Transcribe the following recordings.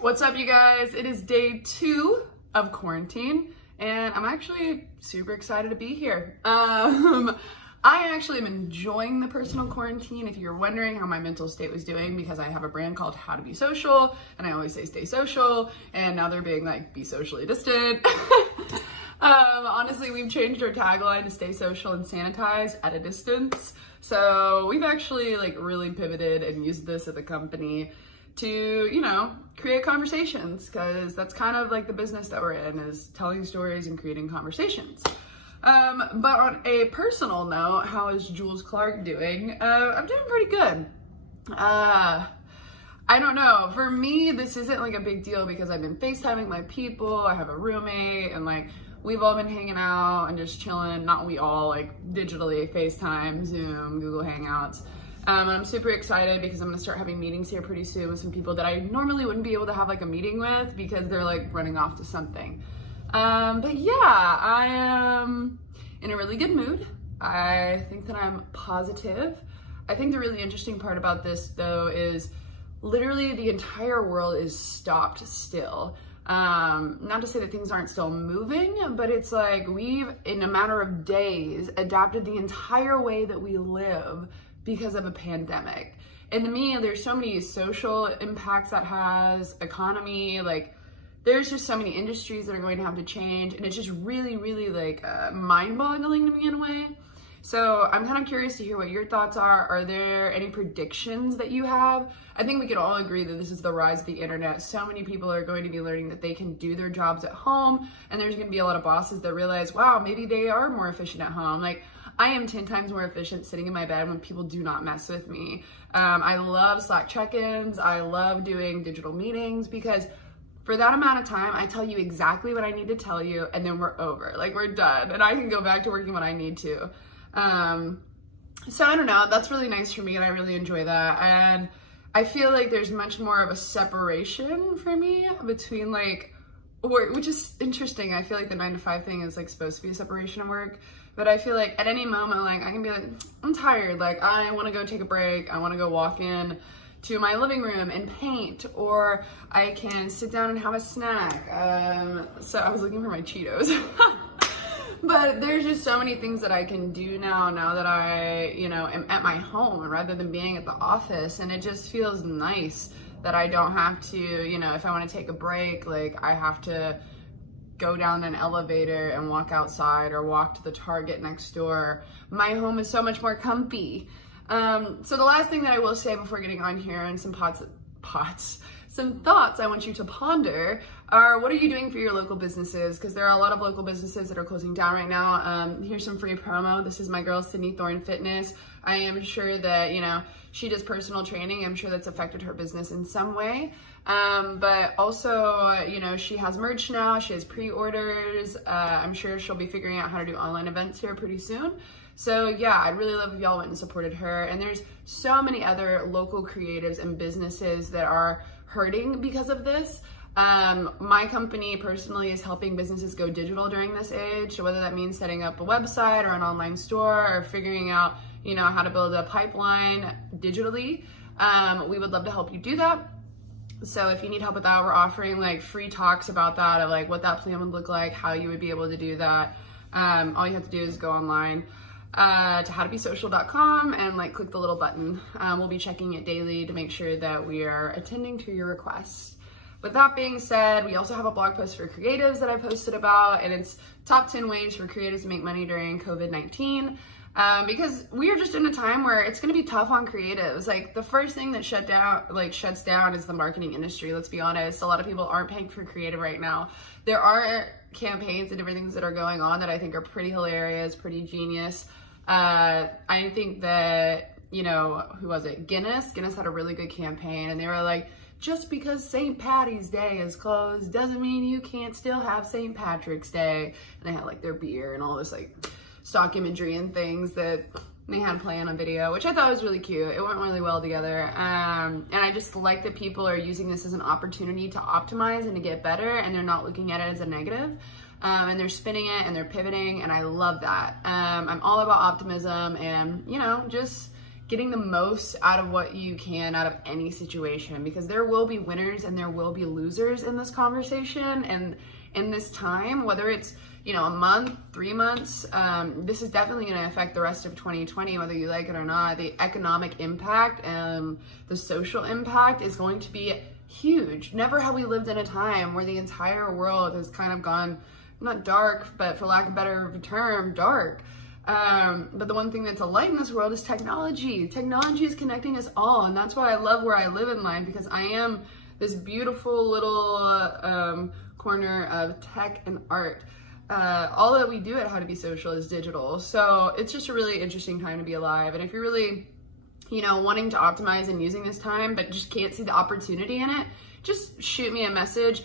What's up, you guys? It is day 2 of quarantine, and I'm actually super excited to be here. I actually am enjoying the personal quarantine. If you're wondering how my mental state was doing, because I have a brand called How to Be Social, and I always say stay social, and now they're being like, be socially distant. Honestly, we've changed our tagline to stay social and sanitize at a distance. So we've actually like really pivoted and used this at the company to, you know, create conversations, because that's kind of like the business that we're in, is telling stories and creating conversations. But on a personal note, how is Jules Clark doing? I'm doing pretty good. I don't know. For me, this isn't like a big deal because I've been FaceTiming my people. I have a roommate, and like we've all been hanging out and just chilling. Not we all, like digitally, FaceTime, Zoom, Google Hangouts. And I'm super excited because I'm gonna start having meetings here pretty soon with some people that I normally wouldn't be able to have like a meeting with because they're like running off to something. But yeah, I am in a really good mood. I think that I'm positive. I think the really interesting part about this though is literally the entire world is stopped still. Not to say that things aren't still moving, but it's like we've, in a matter of days, adapted the entire way that we live because of a pandemic. And to me, there's so many social impacts that has, economy, like there's just so many industries that are going to have to change, and it's just really, really like mind-boggling to me in a way. So I'm kind of curious to hear what your thoughts are. Are there any predictions that you have? I think we can all agree that this is the rise of the internet. So many people are going to be learning that they can do their jobs at home, and there's going to be a lot of bosses that realize, wow, maybe they are more efficient at home. Like, I am 10 times more efficient sitting in my bed when people do not mess with me. I love Slack check-ins. I love doing digital meetings because for that amount of time, I tell you exactly what I need to tell you, and then we're over. Like, we're done, and I can go back to working when I need to. So I don't know, that's really nice for me, and I really enjoy that. And I feel like there's much more of a separation for me between like work, which is interesting. I feel like the 9 to 5 thing is like supposed to be a separation of work, but I feel like at any moment, like I can be like, I'm tired, like I want to go take a break, I want to go walk in to my living room and paint, or I can sit down and have a snack. So I was looking for my Cheetos. But there's just so many things that I can do now that I, you know, am at my home rather than being at the office. And it just feels nice that I don't have to, you know, if I want to take a break, like I have to go down an elevator and walk outside or walk to the Target next door. My home is so much more comfy. So the last thing that I will say before getting on here, and some some thoughts I want you to ponder are, what are you doing for your local businesses? Because there are a lot of local businesses that are closing down right now. Here's some free promo. This is my girl, Sydney Thorne Fitness. I am sure that, you know, she does personal training. I'm sure that's affected her business in some way. But also, you know, she has merch now. She has pre-orders. I'm sure she'll be figuring out how to do online events here pretty soon. So yeah, I'd really love if y'all went and supported her. And there's so many other local creatives and businesses that are hurting because of this. My company personally is helping businesses go digital during this age. So whether that means setting up a website or an online store or figuring out, you know, how to build a pipeline digitally, we would love to help you do that. So if you need help with that, we're offering like free talks about that, of like what that plan would look like, how you would be able to do that. All you have to do is go online to howtobesocial.com and like click the little button. We'll be checking it daily to make sure that we are attending to your requests. With that being said, we also have a blog post for creatives that I posted about, and it's top 10 ways for creatives to make money during COVID-19. Because we are just in a time where it's going to be tough on creatives. Like the first thing that shuts down is the marketing industry. Let's be honest. A lot of people aren't paying for creative right now. There are campaigns and different things that are going on that I think are pretty hilarious, pretty genius. I think that, you know, who was it? Guinness had a really good campaign, and they were like, just because St. Patty's Day is closed doesn't mean you can't still have St. Patrick's Day. And they had like their beer and all this like stock imagery and things that they had playing on video, which I thought was really cute. It went really well together. And I just like that people are using this as an opportunity to optimize and to get better, and they're not looking at it as a negative. And they're spinning it and they're pivoting, and I love that. I'm all about optimism and, you know, just getting the most out of what you can out of any situation, because there will be winners and there will be losers in this conversation and in this time, whether it's, you know, a month, 3 months. This is definitely going to affect the rest of 2020, whether you like it or not. The economic impact and the social impact is going to be huge. Never have we lived in a time where the entire world has kind of gone, not dark, but for lack of a better term, dark. But the one thing that's a light in this world is technology. Technology is connecting us all, and that's why I love where I live in life, because I am this beautiful little corner of tech and art. All that we do at How to Be Social is digital. So it's just a really interesting time to be alive. And if you're really, you know, wanting to optimize and using this time, but just can't see the opportunity in it, just shoot me a message.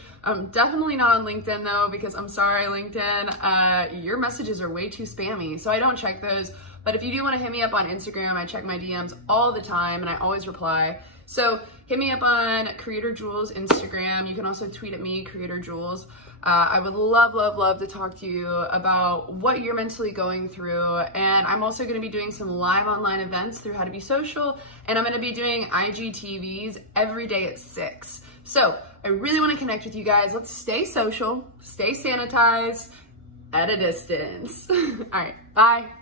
Definitely not on LinkedIn though, because I'm sorry, LinkedIn, your messages are way too spammy, so I don't check those. But if you do want to hit me up on Instagram, I check my DMs all the time and I always reply. So hit me up on Creator Jules Instagram. You can also tweet at me, Creator Jules. I would love, love, love to talk to you about what you're mentally going through. And I'm also going to be doing some live online events through How to Be Social. And I'm going to be doing IGTVs every day at 6. So I really want to connect with you guys. Let's stay social, stay sanitized, at a distance. All right, bye.